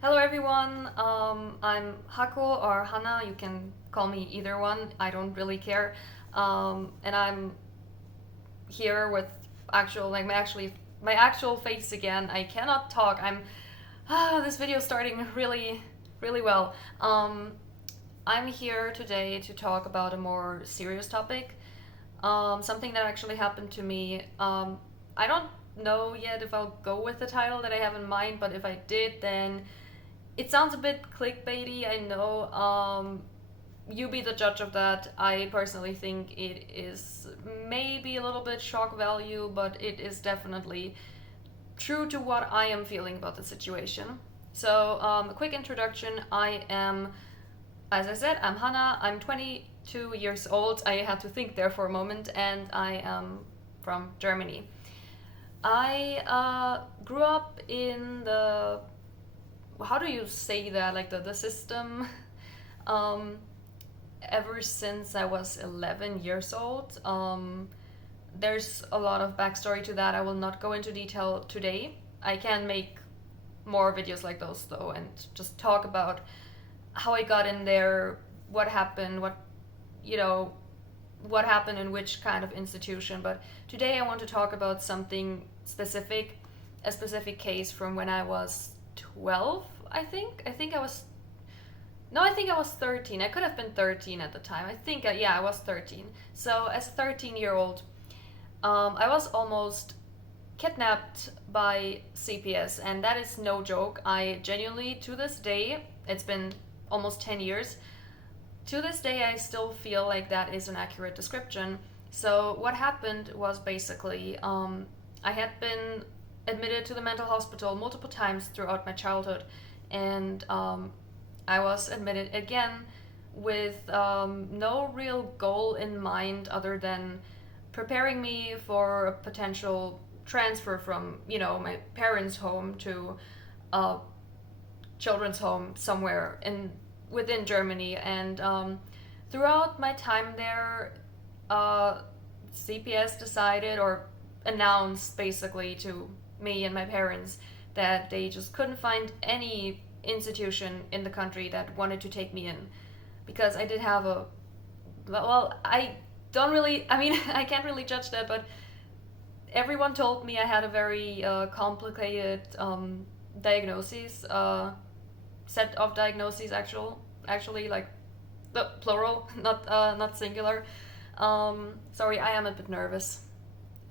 Hello everyone, I'm Hako or Hana, you can call me either one, I don't really care. And I'm here with my actual face again. I cannot talk. This video is starting really well. I'm here today to talk about a more serious topic. Something that actually happened to me. I don't know yet if I'll go with the title that I have in mind, but if I did, then it sounds a bit clickbaity, I know. You be the judge of that. I personally think it is maybe a little bit shock value, but it is definitely true to what I am feeling about the situation. So, a quick introduction. As I said, I'm Hannah. I'm 22 years old. I had to think there for a moment, and I am from Germany. I grew up in the, how do you say that, like the system, um, ever since I was 11 years old. There's a lot of backstory to that. I will not go into detail today. I can make more videos like those though, and just talk about how I got in there, what happened, you know what happened in which kind of institution. But today I want to talk about something specific, a specific case from when I was 12, I think. I think I was 13. I could have been 13 at the time. Yeah, I was 13. So, as a 13-year-old, I was almost kidnapped by CPS, and that is no joke. I genuinely, to this day, it's been almost 10 years, to this day, I still feel like that is an accurate description. So, what happened was basically, I had been admitted to the mental hospital multiple times throughout my childhood, and I was admitted again with no real goal in mind other than preparing me for a potential transfer from, my parents' home to a children's home somewhere within Germany. And throughout my time there, uh, CPS decided or announced basically to me and my parents that they just couldn't find any institution in the country that wanted to take me in, because I did have a, well, I don't really, I mean, I can't really judge that, but everyone told me I had a very complicated diagnosis, set of diagnoses, actually, like the plural, not singular. Sorry, I am a bit nervous,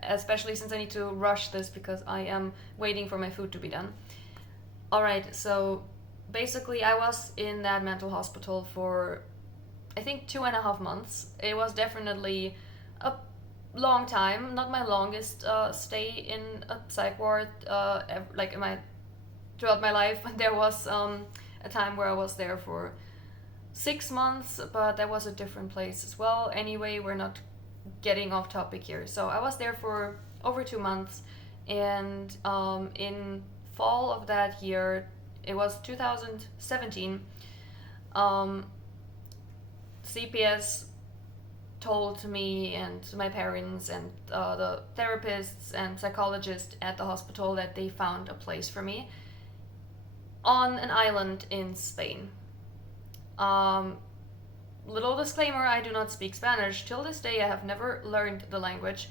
especially since I need to rush this because I am waiting for my food to be done. All right, so basically, I was in that mental hospital for, I think, 2.5 months. It was definitely a long time, not my longest stay in a psych ward, like throughout my life. There was a time where I was there for 6 months, but that was a different place as well. Anyway, we're not getting off topic here. So I was there for over 2 months, and in fall of that year, it was 2017, um, CPS told me and my parents and the therapists and psychologists at the hospital that they found a place for me on an island in Spain. Um, Little disclaimer, I do not speak Spanish. Till this day, I have never learned the language.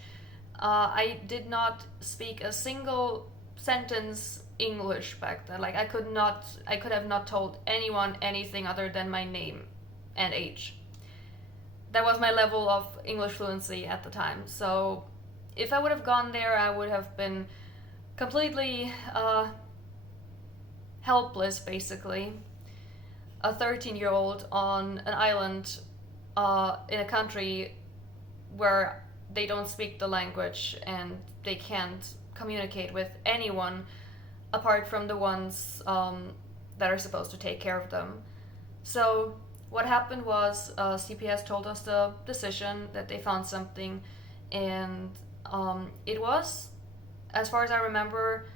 I did not speak a single sentence English back then. Like, I could have not told anyone anything other than my name and age. That was my level of English fluency at the time. So, if I would have gone there, I would have been completely helpless, basically. A 13-year-old on an island in a country where they don't speak the language and they can't communicate with anyone apart from the ones that are supposed to take care of them. So, what happened was CPS told us the decision that they found something, and it was, as far as I remember,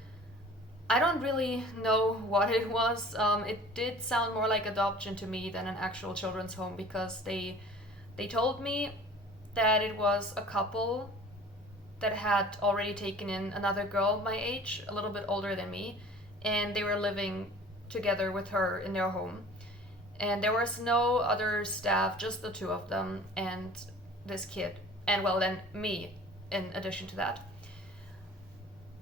I don't really know what it was. It did sound more like adoption to me than an actual children's home, because they told me that it was a couple that had already taken in another girl my age, a little bit older than me, and they were living together with her in their home. And there was no other staff, just the two of them and this kid. And well, then me in addition to that.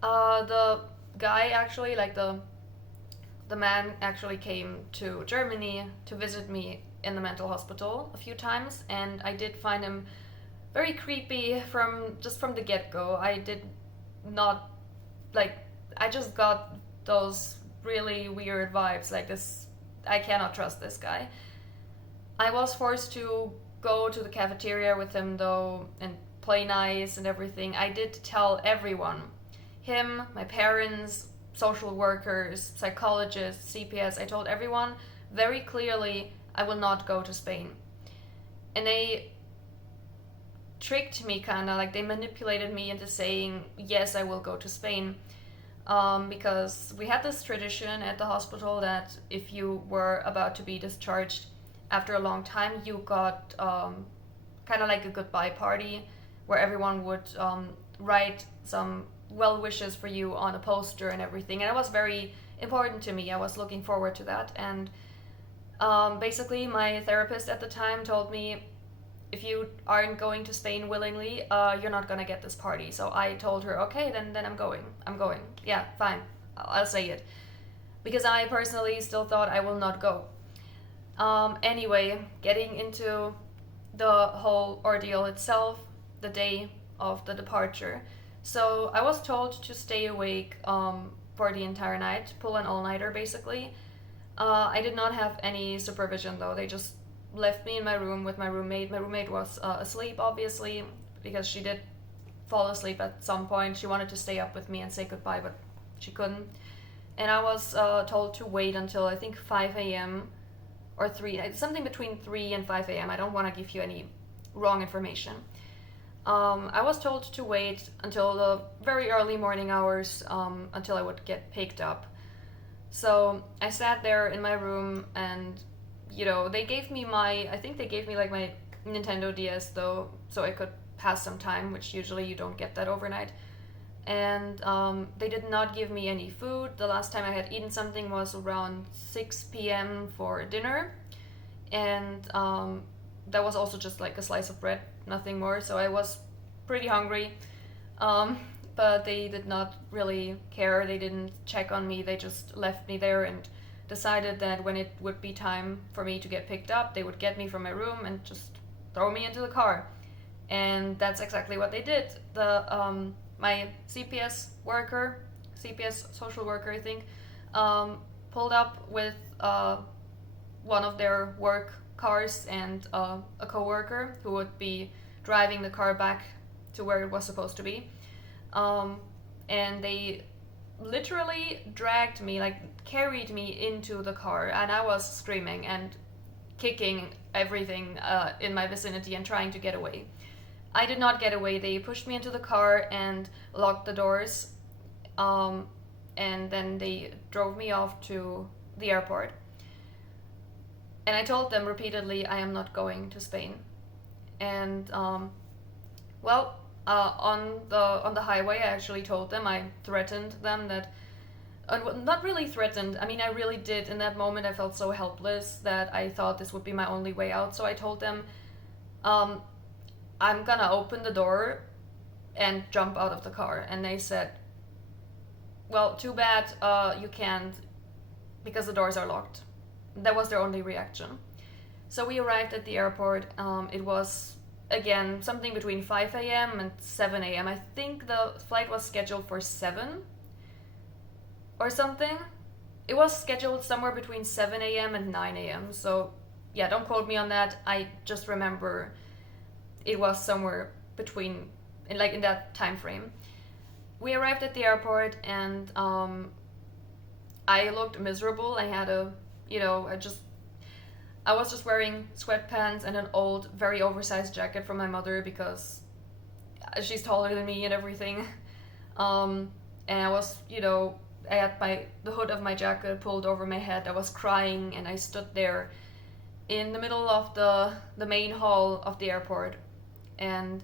The guy actually, like the man actually came to Germany to visit me in the mental hospital a few times, and I did find him very creepy from the get-go. I did not like I just got those really weird vibes like this. I cannot trust this guy. I was forced to go to the cafeteria with him though and play nice and everything. I did tell everyone, him, my parents, social workers, psychologists, CPS. I told everyone very clearly I will not go to Spain. And they tricked me, kind of like they manipulated me into saying yes, I will go to Spain, because we had this tradition at the hospital that if you were about to be discharged after a long time, you got kind of like a goodbye party where everyone would write some well wishes for you on a poster and everything, and it was very important to me. I was looking forward to that, and basically my therapist at the time told me, if you aren't going to Spain willingly, you're not gonna get this party. So I told her, okay, then I'm going. Yeah, fine, I'll say it, because I personally still thought I will not go. Anyway, getting into the whole ordeal itself, the day of the departure. So I was told to stay awake for the entire night, pull an all-nighter basically. I did not have any supervision though. They just left me in my room with my roommate. My roommate was asleep, obviously, because she did fall asleep at some point. She wanted to stay up with me and say goodbye, but she couldn't. And I was told to wait until I think 5 a.m. or 3, something between 3 and 5 a.m. I don't want to give you any wrong information. I was told to wait until the very early morning hours, until I would get picked up. So I sat there in my room, and they gave me I think they gave me like my Nintendo DS though, so I could pass some time, which usually you don't get that overnight. And they did not give me any food. The last time I had eaten something was around 6 p.m. for dinner, and that was also just like a slice of bread, nothing more. So I was pretty hungry, but they did not really care. They didn't check on me. They just left me there and decided that when it would be time for me to get picked up, they would get me from my room and just throw me into the car. And that's exactly what they did. My CPS social worker, I think, pulled up with one of their work cars and a coworker who would be driving the car back to where it was supposed to be. And they literally dragged me, like carried me into the car, and I was screaming and kicking everything in my vicinity and trying to get away. I did not get away. They pushed me into the car and locked the doors, and then they drove me off to the airport. And I told them repeatedly, I am not going to Spain. And on the highway, I actually told them, I threatened them that, not really threatened, I mean, I really did. In that moment, I felt so helpless that I thought this would be my only way out. So I told them, I'm gonna open the door and jump out of the car. And they said, well, too bad, you can't, because the doors are locked. That was their only reaction. So we arrived at the airport. It was, again, something between 5 a.m. and 7 a.m. I think the flight was scheduled for 7 or something. It was scheduled somewhere between 7 a.m. and 9 a.m. So yeah, don't quote me on that. I just remember it was somewhere between, in that time frame. We arrived at the airport, and I looked miserable. I had I was just wearing sweatpants and an old, very oversized jacket from my mother because she's taller than me and everything. And I was, I had the hood of my jacket pulled over my head. I was crying, and I stood there in the middle of the main hall of the airport. And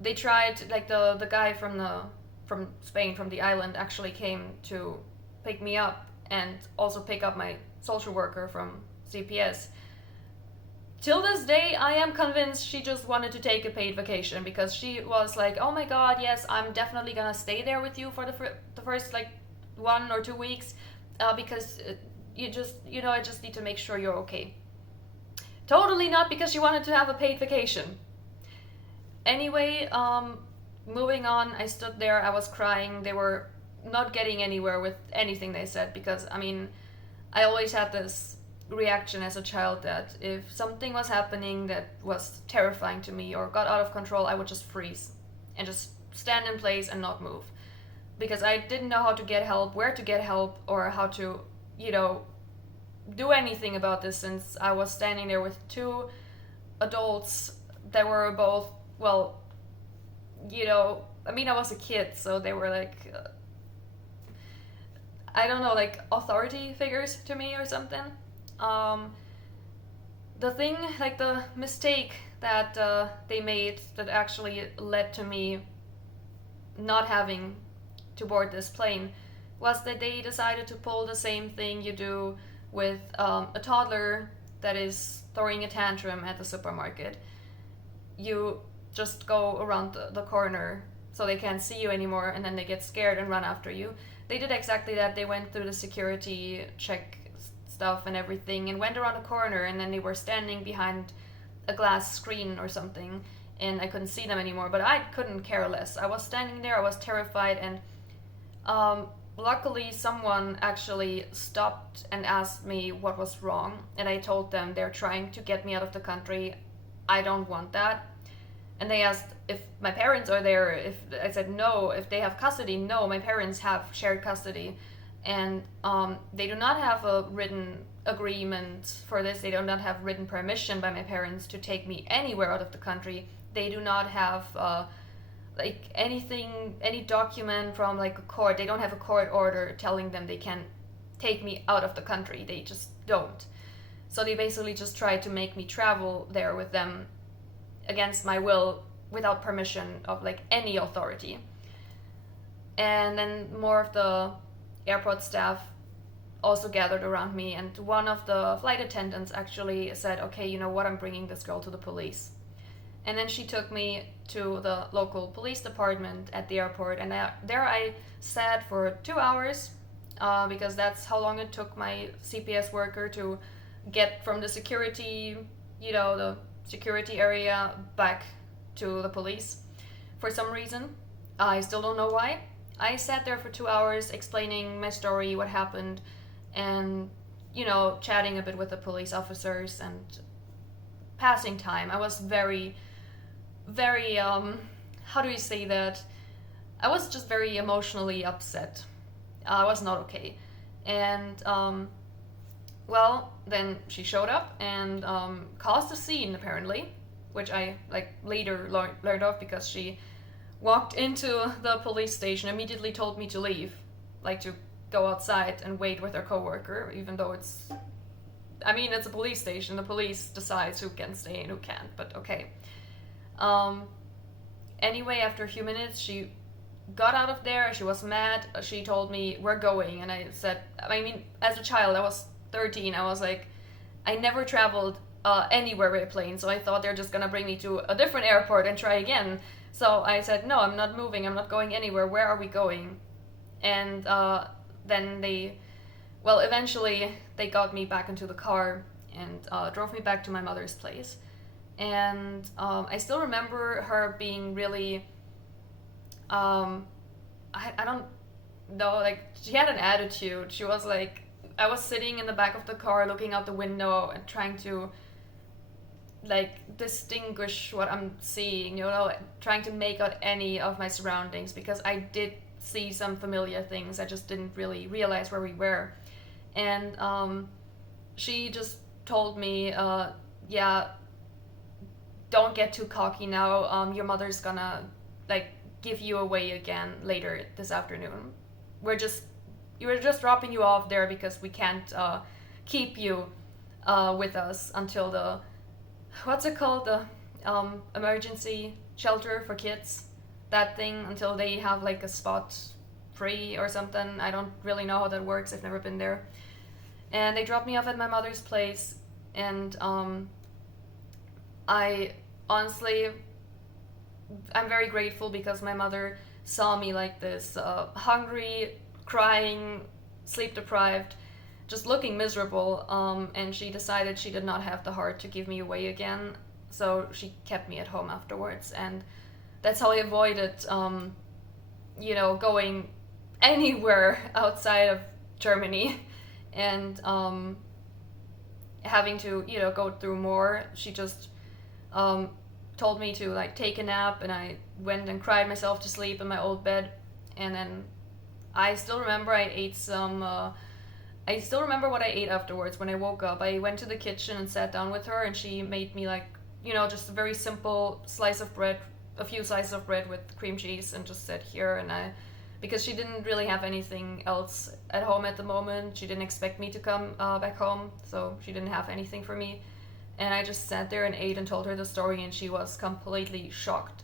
they tried, the guy from Spain, from the island, actually came to pick me up. and also pick up my social worker from CPS. Till this day, I am convinced she just wanted to take a paid vacation, because she was like, oh my god, yes, I'm definitely gonna stay there with you for the first like 1 or 2 weeks, because I just need to make sure you're okay. Totally not because she wanted to have a paid vacation. Anyway, moving on, I stood there, I was crying. They were not getting anywhere with anything they said, because, I mean, I always had this reaction as a child that if something was happening that was terrifying to me or got out of control, I would just freeze and just stand in place and not move. Because I didn't know how to get help, where to get help, or how to, do anything about this, since I was standing there with two adults that were both, well, I mean, I was a kid, so they were like, I don't know, like authority figures to me or something. The thing, like the mistake that they made that actually led to me not having to board this plane was that they decided to pull the same thing you do with a toddler that is throwing a tantrum at the supermarket. You just go around the corner so they can't see you anymore, and then they get scared and run after you. They did exactly that. They went through the security check stuff and everything and went around a corner, and then they were standing behind a glass screen or something, and I couldn't see them anymore, but I couldn't care less. I was standing there, I was terrified, and luckily someone actually stopped and asked me what was wrong, and I told them they're trying to get me out of the country. I don't want that. And they asked if my parents are there. If I said no. If they have custody, no, my parents have shared custody, and they do not have a written agreement for this. They do not have written permission by my parents to take me anywhere out of the country. They do not have like anything, any document from like a court. They don't have a court order telling them they can take me out of the country. They just don't. So they basically just tried to make me travel there with them against my will, without permission of like any authority. And then more of the airport staff also gathered around me, and one of the flight attendants actually said, okay, you know what, I'm bringing this girl to the police. And then she took me to the local police department at the airport, and there I sat for 2 hours, because that's how long it took my CPS worker to get from the security, the security area back to the police. For some reason, I still don't know why. I sat there for 2 hours explaining my story, what happened, and chatting a bit with the police officers and passing time. I was very, very how do you say that? I was just very emotionally upset. I was not okay. And well, then she showed up and caused a scene, apparently, which I later learned of, because she walked into the police station, immediately told me to leave, to go outside and wait with her coworker, even though it's a police station. The police decides who can stay and who can't, but okay. Anyway, after a few minutes, she got out of there. She was mad. She told me, we're going. And I said, as a child, I was 13. I was like, I never traveled anywhere by plane, so I thought they're just gonna bring me to a different airport and try again. So I said, no, I'm not moving. I'm not going anywhere. Where are we going? And then eventually they got me back into the car and drove me back to my mother's place. And I still remember her being really, I don't know, she had an attitude. She was like, I was sitting in the back of the car looking out the window and trying to distinguish what I'm seeing, trying to make out any of my surroundings, because I did see some familiar things. I just didn't really realize where we were. And she just told me, don't get too cocky now. Your mother's gonna give you away again later this afternoon. We're just dropping you off there because we can't keep you with us until the, what's it called, the emergency shelter for kids, that thing, until they have a spot free or something. I don't really know how that works. I've never been there. And they dropped me off at my mother's place, and I honestly, I'm very grateful because my mother saw me like this, hungry, crying, sleep deprived, just looking miserable, and she decided she did not have the heart to give me away again, so she kept me at home afterwards, and that's how I avoided, going anywhere outside of Germany, and having to, go through more. She just told me to like take a nap, and I went and cried myself to sleep in my old bed, and then I still remember I still remember what I ate afterwards when I woke up. I went to the kitchen and sat down with her, and she made me like, just a very simple slice of bread, a few slices of bread with cream cheese, and just said here. And because she didn't really have anything else at home at the moment, she didn't expect me to come back home, so she didn't have anything for me. And I just sat there and ate and told her the story, and she was completely shocked.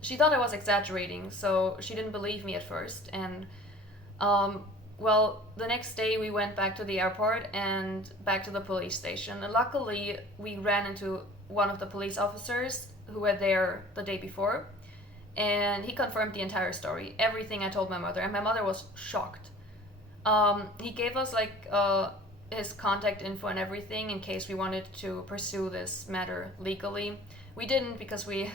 She thought I was exaggerating, so she didn't believe me at first. And well, the next day we went back to the airport and back to the police station. And luckily, we ran into one of the police officers who were there the day before, and he confirmed the entire story, everything I told my mother, and my mother was shocked. He gave us like his contact info and everything in case we wanted to pursue this matter legally. We didn't because we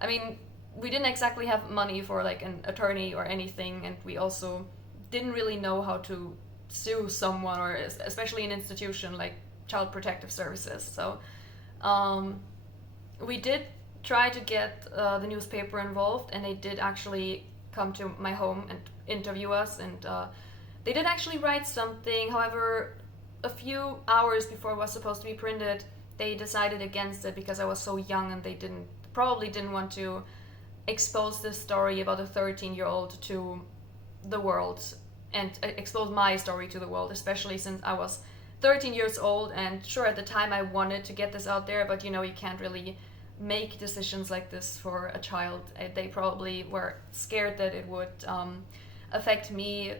didn't exactly have money for like an attorney or anything, and we also didn't really know how to sue someone, or especially an institution like Child Protective Services. So we did try to get the newspaper involved, and they did actually come to my home and interview us, and they did actually write something. However, a few hours before it was supposed to be printed, they decided against it because I was so young, and they probably didn't want to expose this story about a 13-year-old to the world, and expose my story to the world, especially since I was 13 years old. And sure, at the time I wanted to get this out there, but you can't really make decisions like this for a child. They probably were scared that it would affect me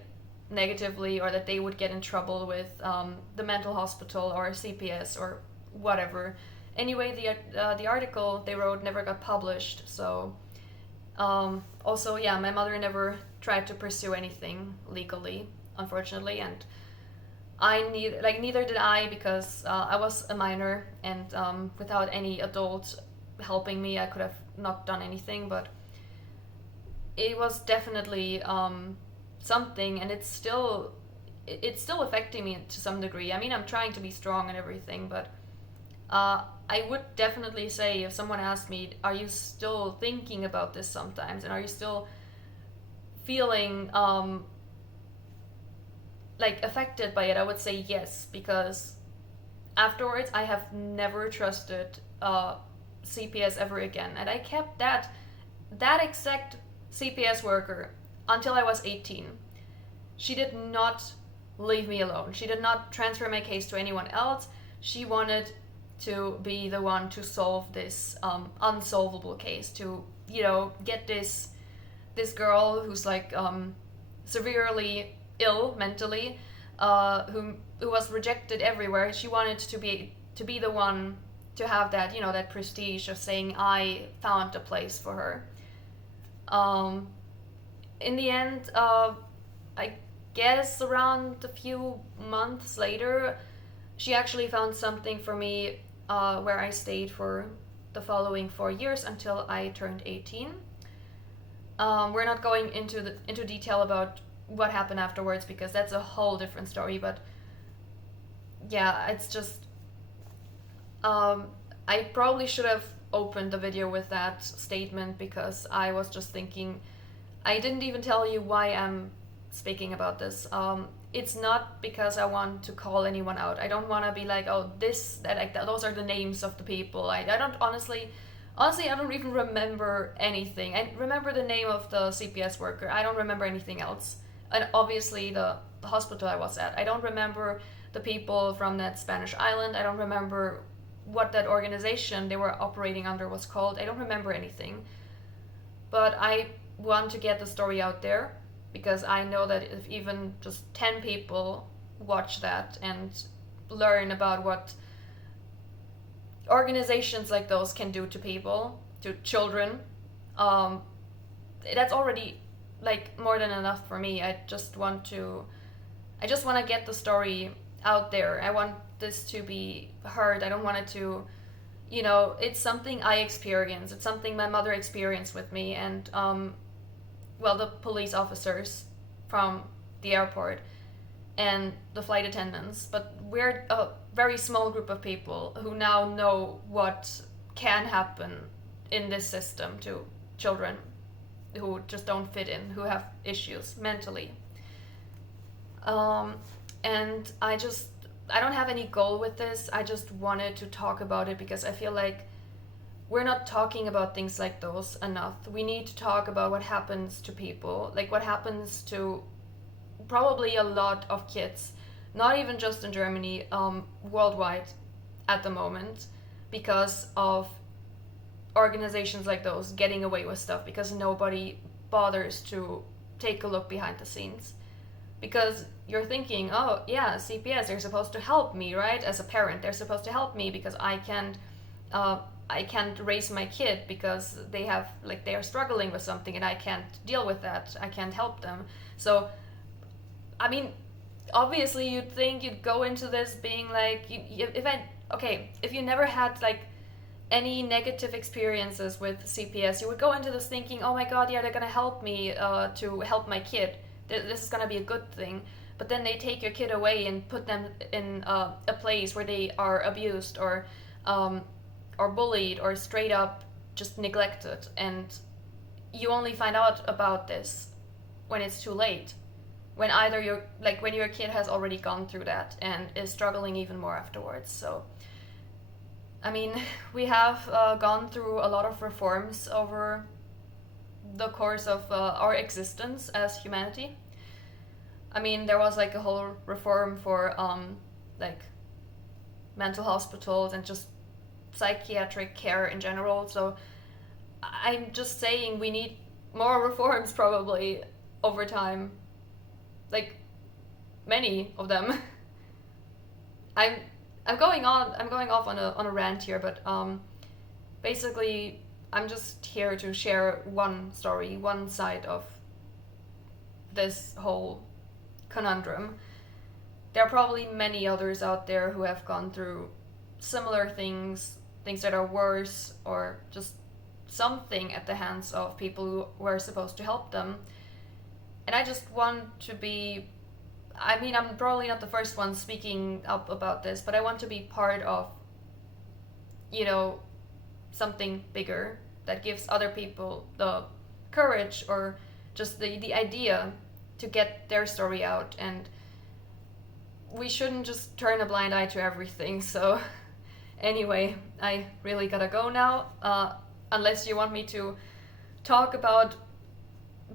negatively, or that they would get in trouble with the mental hospital or CPS or whatever. Anyway, the article they wrote never got published, so also, yeah, my mother never tried to pursue anything legally, unfortunately, and neither did I, because I was a minor, and without any adult helping me, I could have not done anything. But it was definitely something, and it's still affecting me to some degree. I mean, I'm trying to be strong and everything, but I would definitely say, if someone asked me, are you still thinking about this sometimes, and are you still feeling like affected by it, I would say yes, because afterwards I have never trusted CPS ever again, and I kept that exact CPS worker until I was 18. She did not leave me alone. She did not transfer my case to anyone else. She wanted to be the one to solve this unsolvable case, to get this girl who's like severely ill mentally, who was rejected everywhere. She wanted to be the one to have that that prestige of saying, I found a place for her. In the end, I guess around a few months later, she actually found something for me, where I stayed for the following 4 years until I turned 18. We're not going into detail about what happened afterwards, because that's a whole different story. But yeah, it's just I probably should have opened the video with that statement, because I was just thinking, I didn't even tell you why I'm speaking about this. It's not because I want to call anyone out. I don't want to be like, oh, this, that, like that. Those are the names of the people. I don't honestly, I don't even remember anything. I remember the name of the CPS worker. I don't remember anything else. And obviously the hospital I was at. I don't remember the people from that Spanish island. I don't remember what that organization they were operating under was called. I don't remember anything. But I want to get the story out there. because I know that if even just 10 people watch that and learn about what organizations like those can do to people, to children, that's already like more than enough for me. I just want to get the story out there. I want this to be heard. I don't want it to, it's something I experience. It's something my mother experienced with me, and the police officers from the airport and the flight attendants. But we're a very small group of people who now know what can happen in this system to children who just don't fit in, who have issues mentally. And I don't have any goal with this. I just wanted to talk about it because I feel like we're not talking about things like those enough. We need to talk about what happens to people, like what happens to probably a lot of kids, not even just in Germany, worldwide at the moment, because of organizations like those getting away with stuff, because nobody bothers to take a look behind the scenes. Because you're thinking, oh yeah, CPS, they're supposed to help me, right? As a parent, they're supposed to help me because I can't raise my kid because they are struggling with something and I can't deal with that. I can't help them. So, I mean, obviously you'd think you'd go into this being like, if you never had like any negative experiences with CPS, you would go into this thinking, oh my god, yeah, they're gonna help me to help my kid. This is gonna be a good thing. But then they take your kid away and put them in a place where they are abused or bullied or straight up just neglected, and you only find out about this when it's too late, when either when your kid has already gone through that and is struggling even more afterwards. So I mean, we have gone through a lot of reforms over the course of our existence as humanity. I mean, there was like a whole reform for mental hospitals and just psychiatric care in general. So I'm just saying we need more reforms probably over time, like many of them. I'm going off on a rant here, but basically I'm just here to share one story, one side of this whole conundrum. There are probably many others out there who have gone through similar things that are worse, or just something at the hands of people who were supposed to help them. And I just want to be, I mean, I'm probably not the first one speaking up about this, but I want to be part of, something bigger that gives other people the courage or just the idea to get their story out. And we shouldn't just turn a blind eye to everything. So anyway, I really gotta go now, unless you want me to talk about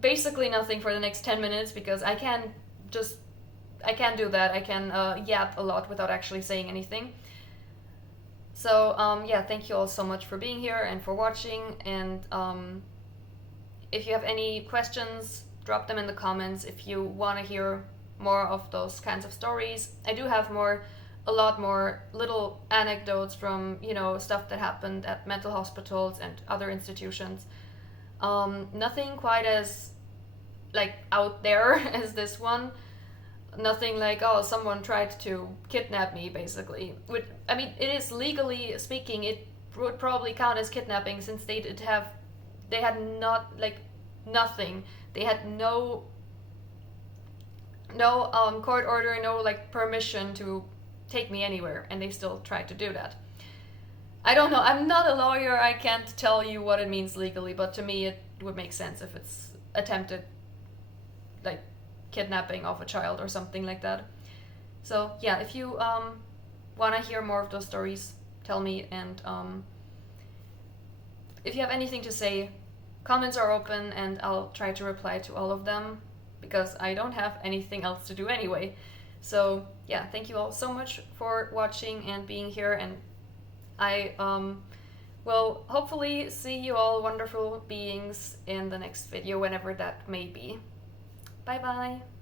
basically nothing for the next 10 minutes, because I can't do that. I can yap a lot without actually saying anything. So thank you all so much for being here and for watching. And if you have any questions, drop them in the comments. If you want to hear more of those kinds of stories, I do have a lot more little anecdotes from stuff that happened at mental hospitals and other institutions. Nothing quite as out there as this one. Nothing like, oh, someone tried to kidnap me, basically. I mean, it is legally speaking, it would probably count as kidnapping, since they had not nothing. They had no court order, no permission to take me anywhere, and they still tried to do that. I don't know, I'm not a lawyer, I can't tell you what it means legally, but to me it would make sense if it's attempted kidnapping of a child or something like that. So yeah, if you want to hear more of those stories, tell me. And if you have anything to say, comments are open and I'll try to reply to all of them, because I don't have anything else to do anyway. So yeah, thank you all so much for watching and being here, and I will hopefully see you all wonderful beings in the next video, whenever that may be. Bye bye.